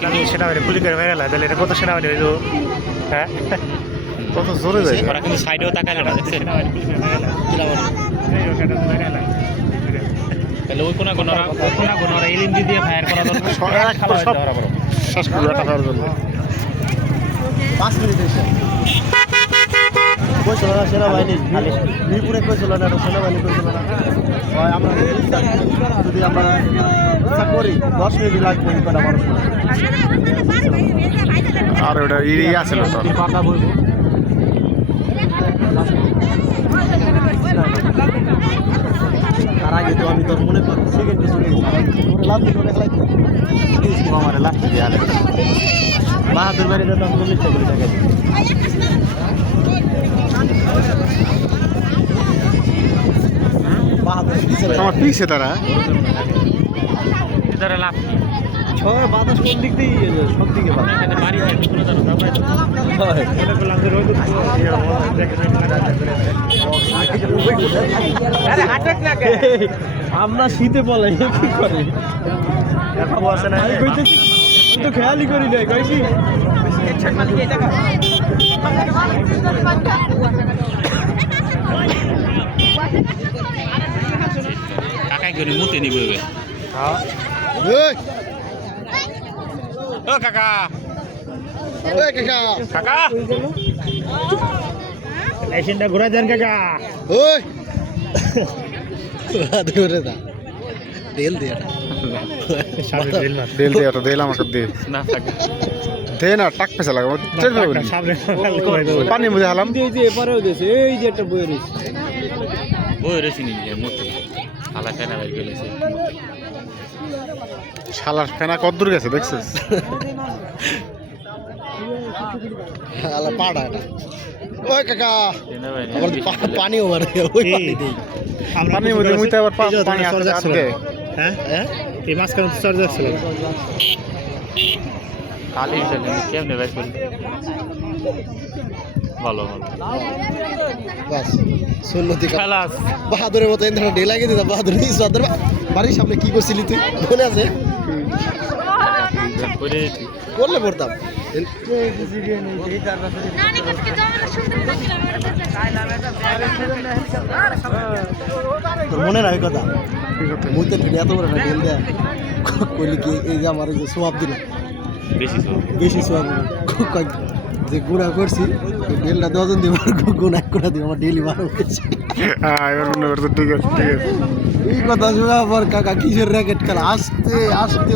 সেনাবাহিনী গুলি করে মেরে গেল তাহলে এটা কত সেনাবাহিনী হইল? হ্যাঁ? কত জোরে যায়? ওরা কিন্তু সাইডেও তাকাইলো না দেখছেন? তাহলে ওই কোনা কোনা কোনা কোনা ওরা দিয়ে ফায়ার করা দরকার। সব- জন্য। মিনিট এসে কইছিল না সেনাবাহিনী। মিরপুরে কইছিল না সেনাবাহিনী কইছিল না। আমরা যদি আমরা ইচ্ছা করি দশ মিনিট লাগবে কটা মানুষ আর ওটা ইরি আছিল তো পাকা বলব তার আগে তো আমি তোর মনে করি সিগারেট চলে গেছি। করে লাগবে আমার আলে বাহাদুর বাড়ি তো আমি করি টাকা আমার পিছে তারা। ধরে লাভ ছয় বাতাস কোন দিক দিয়ে সব দিকে বাড়ি আমরা শীতে বলে কি করে? তো খেয়ালই করি নাই কইছি। কাকাই করে মুতে নিব এবার। ও কাকা। কাকা। লাইসেন্সটা ঘোরা যান কাকা। ধরে দা তেল দিয়ে সামনে ড্রিল মার। দেল দে ওটা দেল আমাকে দে। না কাকা দে না টাক পেছা লাগে টের পাবো সামনে পানি মুজে হালাম। দিয়ে যে এপারেও দিয়েছে এই যে একটা বই রয়েছে। বই রেছি নি মুতে খালা কেনা বের গেলেছে শালার ফেনা কত দূর গেছে দেখছিস? পাড়া এটা। ওই কাকা পানি দেই। পানির মধ্যে মুইতে আবার পা- পানি আসতে হ্যাঁ? হ্যাঁ? এই মাঝখানে তো চার্জ ছিল। খালি হিসাবে কেমনে বের করলি? ভালো ভালো। বাস সুন্নতি খালাস। বাহাদুরের মতো এখানে ঢে লাগিয়ে দিতাম বাহাদুর এই সাদের বাড়ির সামনে কি করছিলি তুই? মনে আছে? করলে পড়তাম। তোর মনে নাই কথা? মুই তো এত বড় একটা দেয়। কইলি কি এই যে আমার এই যে সোয়াব দিল। বেশি বেশি সোয়াব যে গুণা করছি ডেলটা দশজন দিব গুণা করে দিব আমার ডেলি বারো হয়েছে ঠিক আছে ঠিক আছে। এই কথা শোনা পর কাকা কিসের র্যাকেট খেলা? আসতে আসতে।